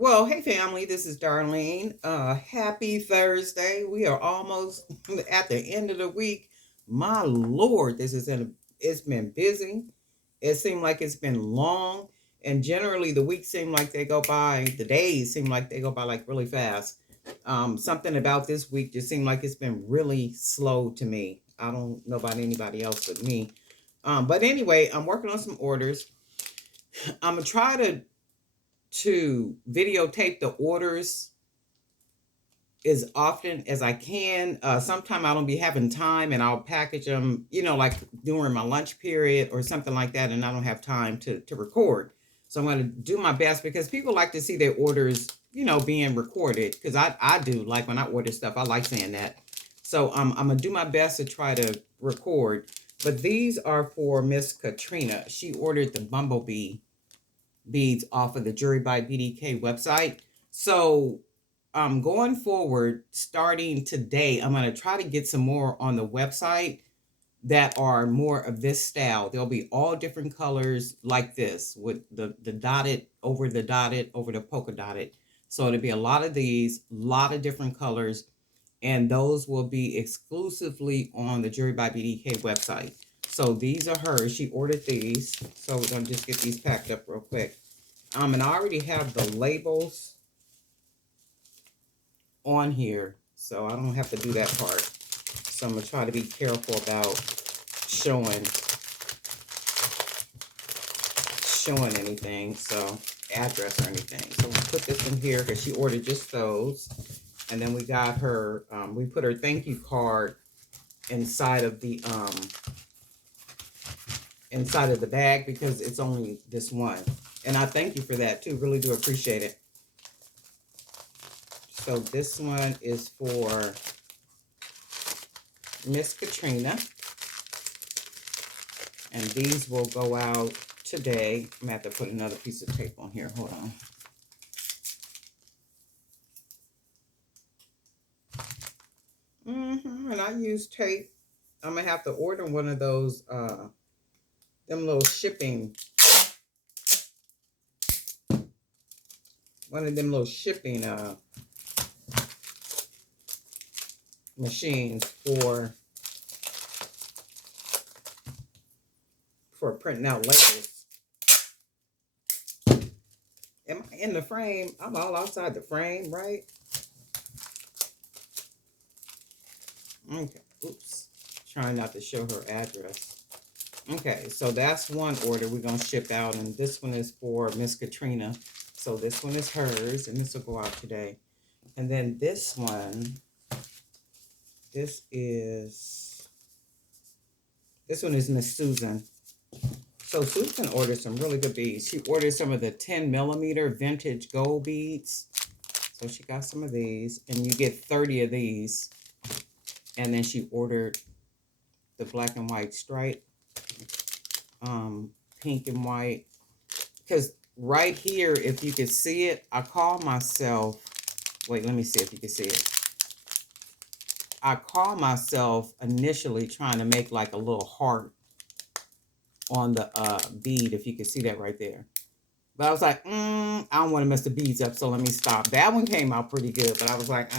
Well, hey family, this is Darlene. Happy Thursday. We are almost at the end of the week. My Lord, it's been busy. It seemed like it's been long. And generally the weeks seem like they go by, the days seem like they go by like really fast. Something about this week just seemed like it's been really slow to me. I don't know about anybody else but me. But anyway, I'm working on some orders. I'm gonna try to videotape the orders as often as I can. Sometimes I don't be having time and I'll package them, like during my lunch period or something like that, and I don't have time to record. So I'm going to do my best because people like to see their orders, being recorded. Because I do, like when I order stuff, I like saying that. So I'm going to do my best to try to record. But these are for Miss Katrina. She ordered the bumblebee beads off of the Jewelry by BDK website. So going forward, starting today, I'm going to try to get some more on the website that are more of this style. There'll be all different colors like this with the dotted over the polka dotted. So it'll be a lot of these, a lot of different colors, and those will be exclusively on the Jewelry by BDK website. So these are hers. She ordered these. So we're gonna just get these packed up real quick. And I already have the labels on here, so I don't have to do that part. So I'm gonna try to be careful about showing anything, so address or anything. So we'll put this in here because she ordered just those. And then we got her, we put her thank you card inside of the bag because it's only this one. And I thank you for that too. Really do appreciate it. So this one is for Miss Katrina. And these will go out today. I'm gonna have to put another piece of tape on here. Hold on. And I use tape. I'm gonna have to order one of those them little shipping machines for printing out labels. Am I in the frame? I'm all outside the frame, right? Okay. Oops. Trying not to show her address. Okay, so that's one order we're gonna ship out, and this one is for Miss Katrina. So this one is hers, and this will go out today. And then this one, this one is Miss Susan. So Susan ordered some really good beads. She ordered some of the 10mm vintage gold beads. So she got some of these, and you get 30 of these. And then she ordered the black and white stripe, pink and white. Because right here, if you can see it, I call myself, wait, let me see if you can see it. I call myself initially trying to make like a little heart on the bead, if you can see that right there. But I was like, I don't want to mess the beads up, so let me stop. That one came out pretty good, but I was like,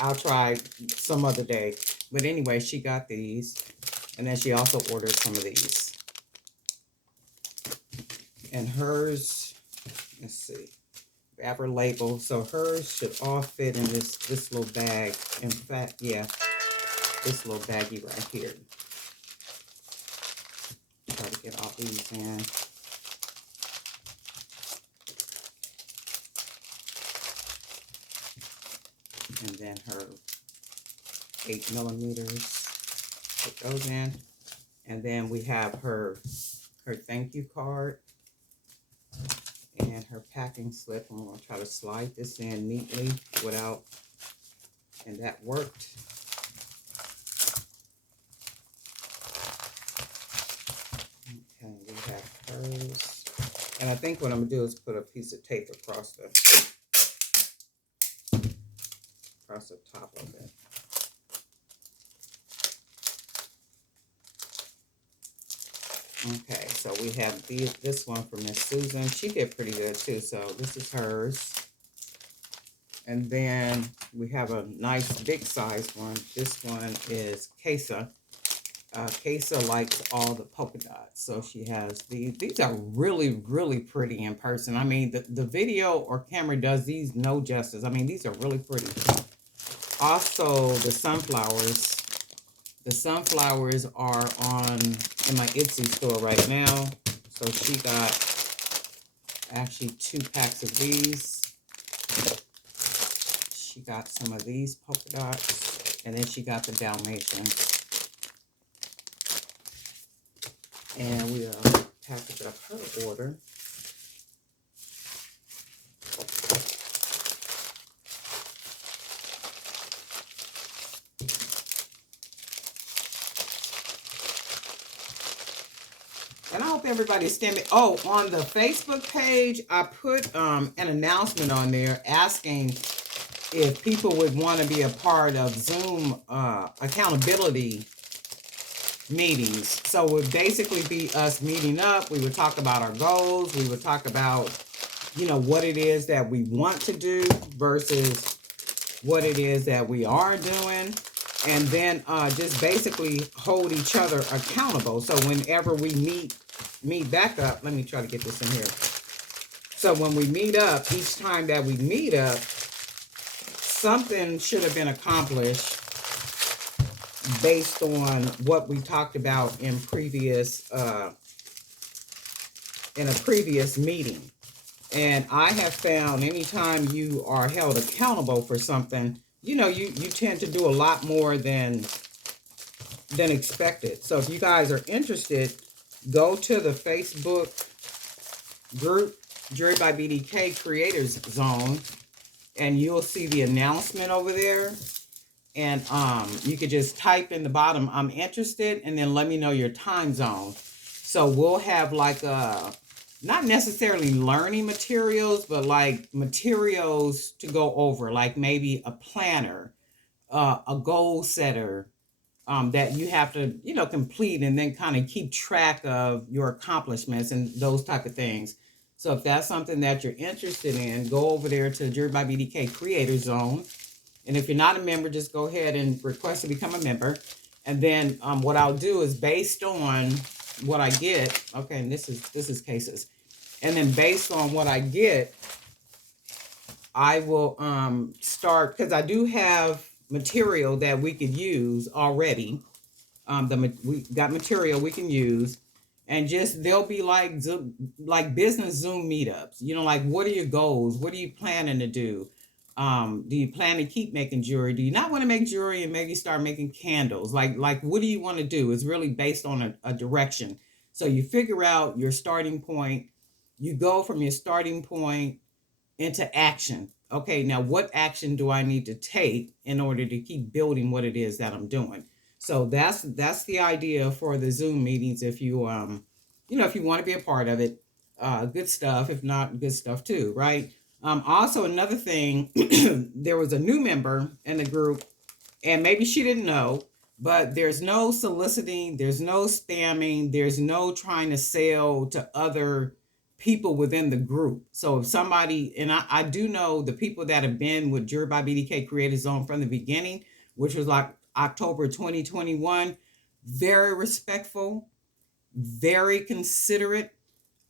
I'll try some other day. But anyway, she got these, and then she also ordered some of these. And hers, let's see, grab her label. So hers should all fit in this little bag. In fact, yeah, this little baggie right here. Try to get all these in. And then her 8mm, put those in. And then we have her thank you card and her packing slip. I'm going to try to slide this in neatly without, and that worked. Okay, we have hers. And I think what I'm going to do is put a piece of tape across the top of it. Okay, so we have this one for Miss Susan. She did pretty good too. So this is hers. And then we have a nice big size one. This one is Kesa. Kesa likes all the polka dots. So she has these. These are really, really pretty in person. I mean, the video or camera does these no justice. I mean, these are really pretty. Also, the sunflowers. The sunflowers are in my Etsy store right now. So she got actually 2 packs of these. She got some of these polka dots, and then she got the Dalmatians. And we'll package up her order. And I hope everybody's standing. Oh, on the Facebook page, I put an announcement on there asking if people would want to be a part of Zoom accountability meetings. So it would basically be us meeting up. We would talk about our goals. We would talk about, what it is that we want to do versus what it is that we are doing. And then just basically hold each other accountable. So whenever we meet back up, let me try to get this in here. So when we meet up, each time that we meet up, something should have been accomplished based on what we talked about in a previous meeting. And I have found anytime you are held accountable for something, you tend to do a lot more than expected. So if you guys are interested, go to the Facebook group, Jewelry by BDK Creators Zone, and you'll see the announcement over there. And you could just type in the bottom, I'm interested, and then let me know your time zone. So we'll have like not necessarily learning materials, but like materials to go over, like maybe a planner, a goal setter that you have to, complete and then kind of keep track of your accomplishments and those type of things. So if that's something that you're interested in, go over there to Jewelry by BDK Creator Zone. And if you're not a member, just go ahead and request to become a member. And then what I'll do is based on what I get. Okay, and this is cases. And then based on what I get, I will start, because I do have material that we could use already. We got material we can use, and just they'll be like business Zoom meetups. Like, what are your goals? What are you planning to do? Do you plan to keep making jewelry? Do you not want to make jewelry and maybe start making candles? Like what do you want to do? It's really based on a direction. So you figure out your starting point. You go from your starting point into action. Okay, now what action do I need to take in order to keep building what it is that I'm doing? So that's the idea for the Zoom meetings. If you if you want to be a part of it, good stuff. If not, good stuff too, right? Also, another thing, there was a new member in the group, and maybe she didn't know, but there's no soliciting, there's no spamming, there's no trying to sell to other people within the group. So if somebody, and I do know the people that have been with Jewelry by BDK Creative Zone from the beginning, which was like October 2021, very respectful, very considerate,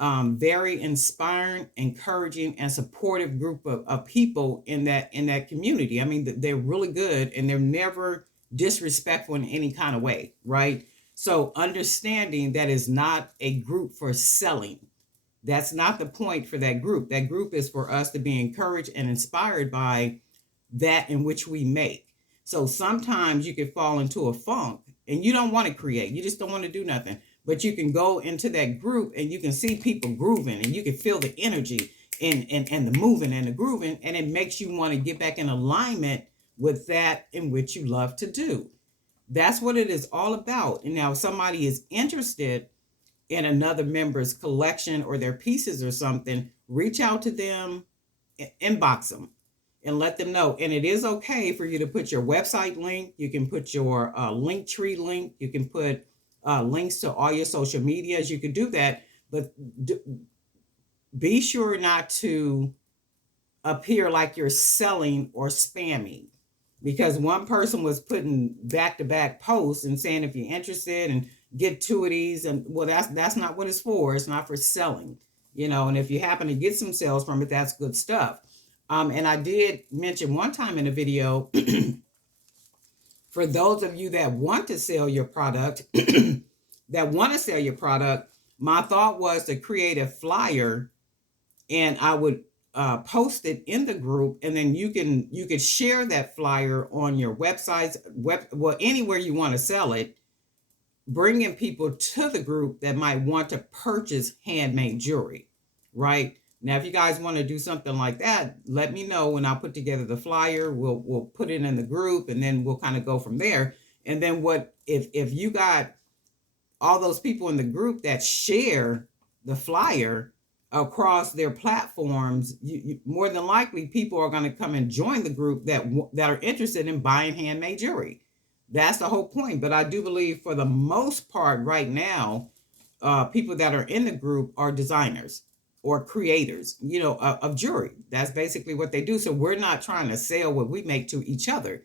very inspiring, encouraging, and supportive group of people in that community. I mean, they're really good, and they're never disrespectful in any kind of way, right? So understanding that is not a group for selling. That's not the point for that group. That group is for us to be encouraged and inspired by that in which we make. So sometimes you could fall into a funk and you don't want to create. You just don't want to do nothing. But you can go into that group and you can see people grooving, and you can feel the energy and the moving and the grooving, and it makes you want to get back in alignment with that in which you love to do. That's what it is all about. And now if somebody is interested in another member's collection or their pieces or something, reach out to them, inbox them, and let them know. And it is okay for you to put your website link. You can put your Linktree link. You can put links to all your social medias. You can do that, but be sure not to appear like you're selling or spamming, because one person was putting back-to-back posts and saying if you're interested and get two of these, and well, that's not what it's for. It's not for selling, and if you happen to get some sales from it, that's good stuff. And I did mention one time in a video, for those of you that want to sell your product, my thought was to create a flyer, and I would post it in the group, and then you could share that flyer on your websites, anywhere you want to sell it, bringing people to the group that might want to purchase handmade jewelry, right? Now, if you guys want to do something like that, let me know, and I'll put together the flyer. We'll put it in the group, and then we'll kind of go from there. And then what if you got all those people in the group that share the flyer across their platforms, more than likely people are going to come and join the group that are interested in buying handmade jewelry. That's the whole point. But I do believe for the most part right now, people that are in the group are designers or creators, of jewelry. That's basically what they do. So we're not trying to sell what we make to each other,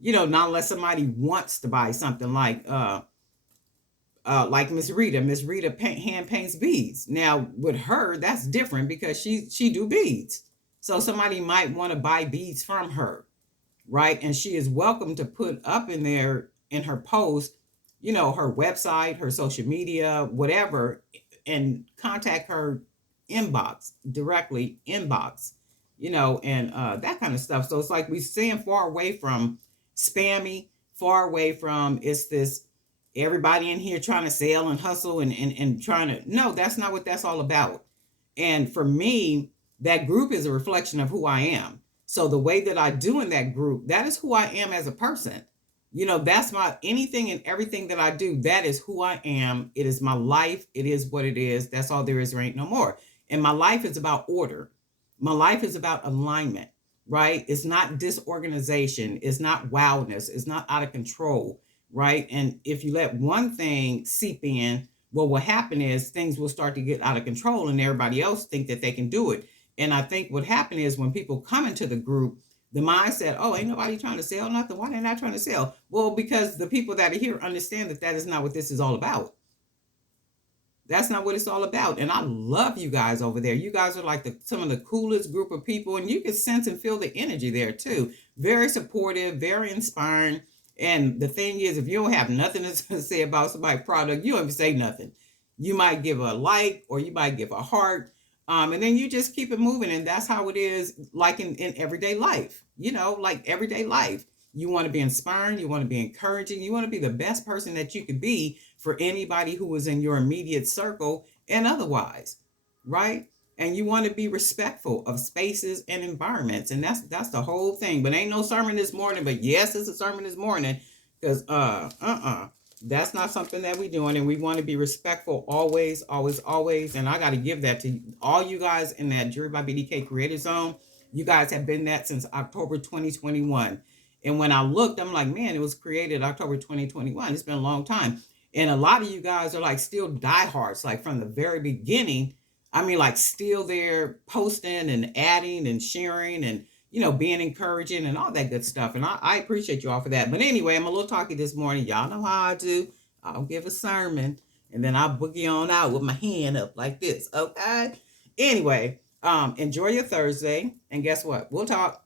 not unless somebody wants to buy something like Miss Rita. Miss Rita hand paints beads. Now with her, that's different because she do beads. So somebody might want to buy beads from her, right? And she is welcome to put up in there in her post, her website, her social media, whatever, and contact her directly inbox, and that kind of stuff. So it's like we're staying far away from spammy, far away from it's this everybody in here trying to sell and hustle and trying to, no, that's not what that's all about. And for me, that group is a reflection of who I am. So the way that I do in that group, that is who I am as a person. That's my anything and everything that I do. That is who I am. It is my life. It is what it is. That's all there is. There ain't no more. And my life is about order. My life is about alignment, right? It's not disorganization. It's not wildness. It's not out of control, right? And if you let one thing seep in, what will happen is things will start to get out of control and everybody else think that they can do it. And I think what happened is when people come into the group, the mindset, oh, ain't nobody trying to sell nothing. Why they not trying to sell? Well, because the people that are here understand that is not what this is all about. That's not what it's all about. And I love you guys over there. You guys are like some of the coolest group of people, and you can sense and feel the energy there too. Very supportive, very inspiring. And the thing is, if you don't have nothing to say about somebody's product, you don't even say nothing. You might give a like, or you might give a heart. And then you just keep it moving. And that's how it is, like in everyday life, like everyday life. You want to be inspiring. You want to be encouraging. You want to be the best person that you could be for anybody who is in your immediate circle and otherwise, right? And you want to be respectful of spaces and environments. And that's the whole thing. But ain't no sermon this morning. But yes, it's a sermon this morning, because that's not something that we're doing. And we want to be respectful always, always, always. And I got to give that to all you guys in that Jewelry by BDK Creative Zone. You guys have been that since October 2021. And when I looked, I'm like, man, it was created October 2021. It's been a long time. And a lot of you guys are like still diehards, like from the very beginning. I mean, like still there posting and adding and sharing and, being encouraging and all that good stuff. And I appreciate you all for that. But anyway, I'm a little talky this morning. Y'all know how I do. I'll give a sermon and then I'll boogie on out with my hand up like this. Okay. Anyway, enjoy your Thursday. And guess what? We'll talk.